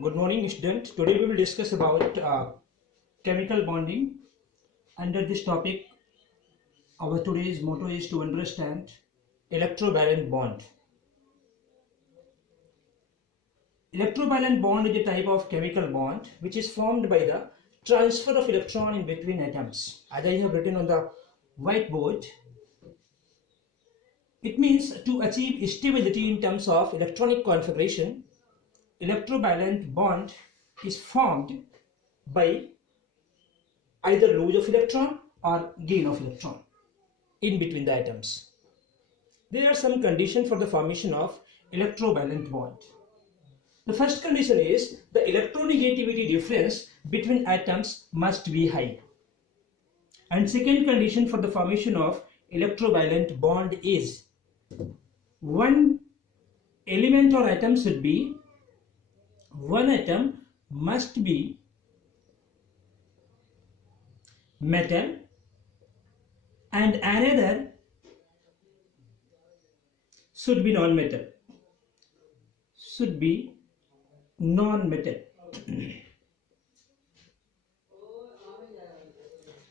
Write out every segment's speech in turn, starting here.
Good morning, students. Today we will discuss about chemical bonding. Under this topic, our today's motto is to understand electrovalent bond. Electrovalent bond is a type of chemical bond which is formed by the transfer of electron in between atoms. As I have written on the whiteboard, it means to achieve stability in terms of electronic configuration. Electrovalent bond is formed by either lose of electron or gain of electron in between the atoms. There are some conditions for the formation of electrovalent bond. The first condition is the electronegativity difference between atoms must be high. And second condition for the formation of electrovalent bond is one element or atom should be, one atom must be metal and another should be non-metal. Should be non-metal.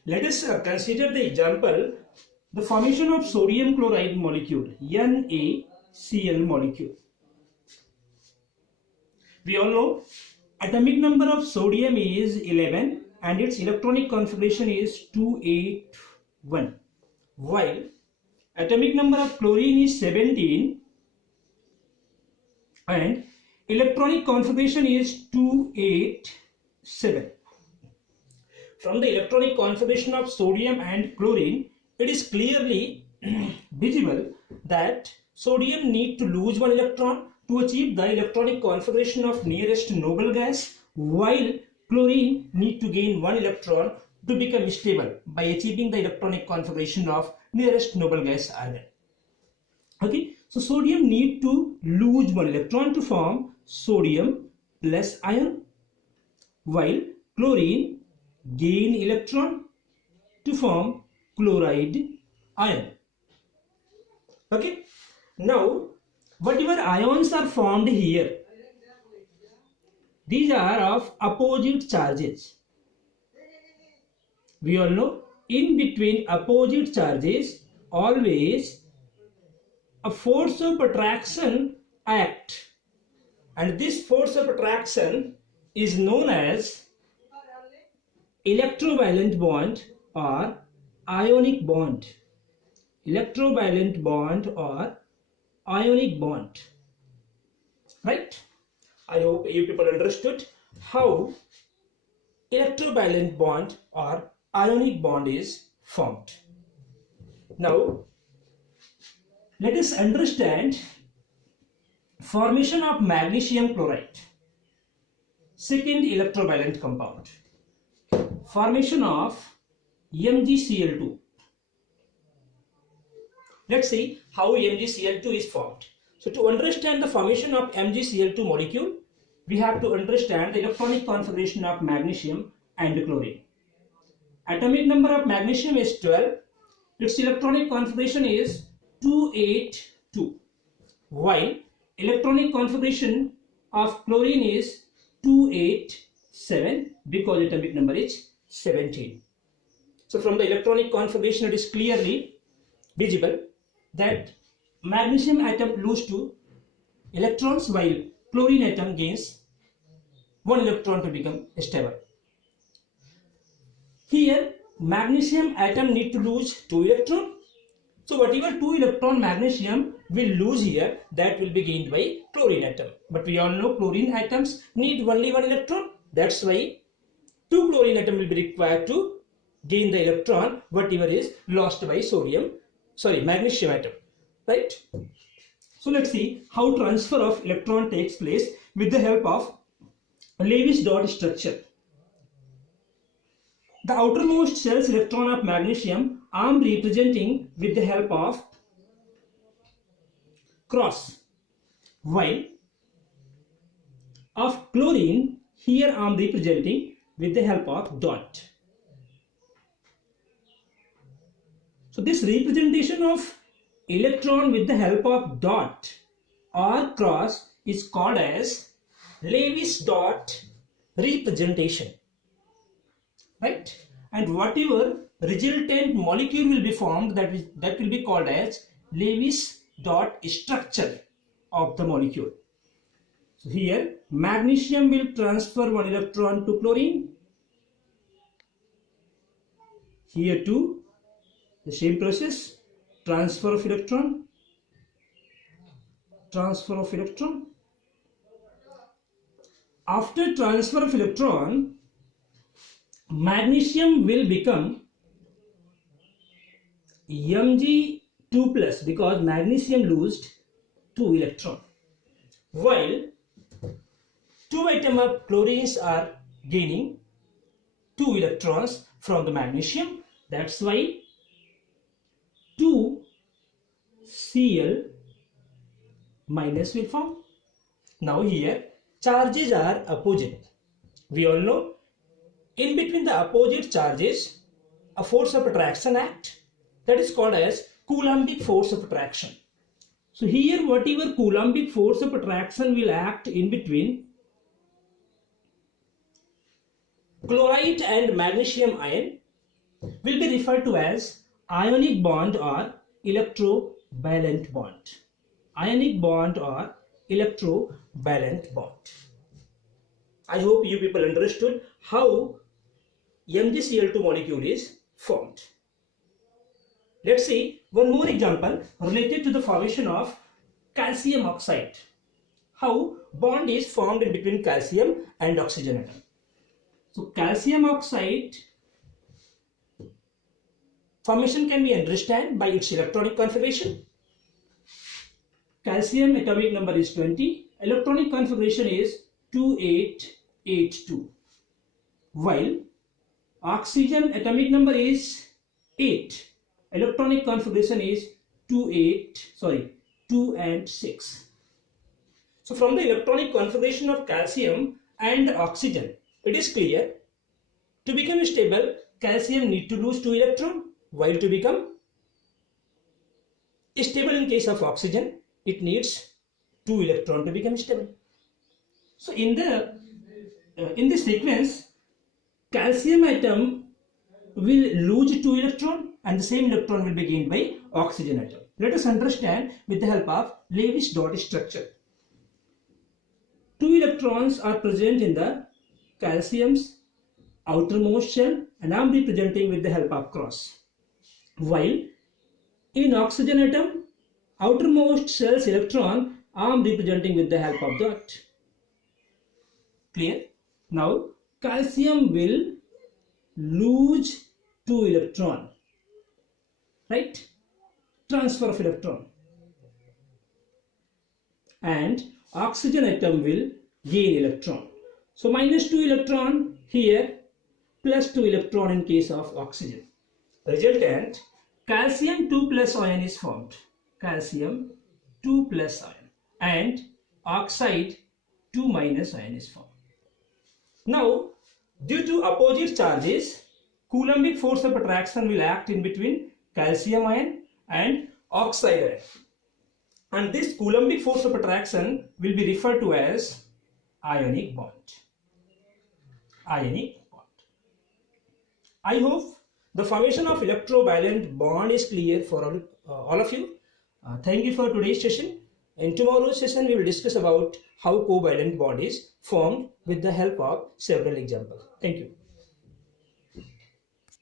Let us consider the example, the formation of sodium chloride molecule, NaCl molecule. We all know atomic number of sodium is 11 and its electronic configuration is 281, while atomic number of chlorine is 17 and electronic configuration is 287. From the electronic configuration of sodium and chlorine, it is clearly visible that sodium need to lose one electron to achieve the electronic configuration of nearest noble gas, while chlorine need to gain one electron to become stable by achieving the electronic configuration of nearest noble gas argon. Okay, so sodium need to lose one electron to form sodium plus ion, while chlorine gain electron to form chloride ion. Okay, now whatever ions are formed here, these are of opposite charges. We all know in between opposite charges always a force of attraction acts, and this force of attraction is known as electrovalent bond or ionic bond. Electrovalent bond or ionic bond, right? I hope you people understood how electrovalent bond or ionic bond is formed. Now let us understand formation of magnesium chloride, second electrovalent compound. Formation of MgCl2. Let's see how MgCl2 is formed. So to understand the formation of MgCl2 molecule, we have to understand the electronic configuration of magnesium and chlorine. Atomic number of magnesium is 12. Its electronic configuration is 282, while electronic configuration of chlorine is 287 because atomic number is 17. So from the electronic configuration it is clearly visible that magnesium atom loses 2 electrons while chlorine atom gains 1 electron to become stable. Here magnesium atom need to lose 2 electrons. So whatever 2 electron magnesium will lose here, that will be gained by chlorine atom. But we all know chlorine atoms need only 1 electron. That's why 2 chlorine atom will be required to gain the electron whatever is lost by magnesium atom, right? So let's see how transfer of electron takes place with the help of Lewis dot structure. The outermost shell's electron of magnesium I am representing with the help of cross, while of chlorine here I am representing with the help of dot. So this representation of electron with the help of dot or cross is called as Lewis dot representation, right? And whatever resultant molecule will be formed, that will be called as Lewis dot structure of the molecule. So here magnesium will transfer one electron to chlorine. Here too the same process, transfer of electron. After transfer of electron, magnesium will become Mg2 plus because magnesium lost 2 electron, while 2 atoms of chlorines are gaining 2 electrons from the magnesium. That's why 2 Cl minus will form. Now here charges are opposite. We all know in between the opposite charges a force of attraction acts, that is called as Coulombic force of attraction. So here whatever Coulombic force of attraction will act in between chloride and magnesium ion will be referred to as ionic bond or electrovalent bond. Ionic bond or electrovalent bond. I hope you people understood how MgCl2 molecule is formed. Let's see one more example related to the formation of calcium oxide. How bond is formed in between calcium and oxygen atom. So calcium oxide formation can be understood by its electronic configuration. Calcium atomic number is 20, electronic configuration is 2882, while oxygen atomic number is 8, electronic configuration is 2 and 6. So from the electronic configuration of calcium and oxygen, it is clear to become stable calcium need to lose 2 electrons, while to become stable in case of oxygen it needs 2 electrons to become stable. So in this sequence, calcium atom will lose 2 electrons and the same electron will be gained by oxygen atom. Let us understand with the help of Lewis dot structure. 2 electrons are present in the calcium's outermost shell, and I am representing with the help of cross. While in oxygen atom, outermost shell's electron I am representing with the help of dot. Clear? Now calcium will lose 2 electron, right? Transfer of electron. And oxygen atom will gain electron. So minus 2 electron here, plus 2 electron in case of oxygen. Resultant calcium 2 plus ion is formed. Calcium 2 plus ion and oxide 2 minus ion is formed. Now, due to opposite charges, Coulombic force of attraction will act in between calcium ion and oxide ion. And this Coulombic force of attraction will be referred to as ionic bond. Ionic bond. I hope the formation of electrovalent bond is clear for all of you. Thank you for today's session. In tomorrow's session, we will discuss about how covalent bond is formed with the help of several examples. Thank you.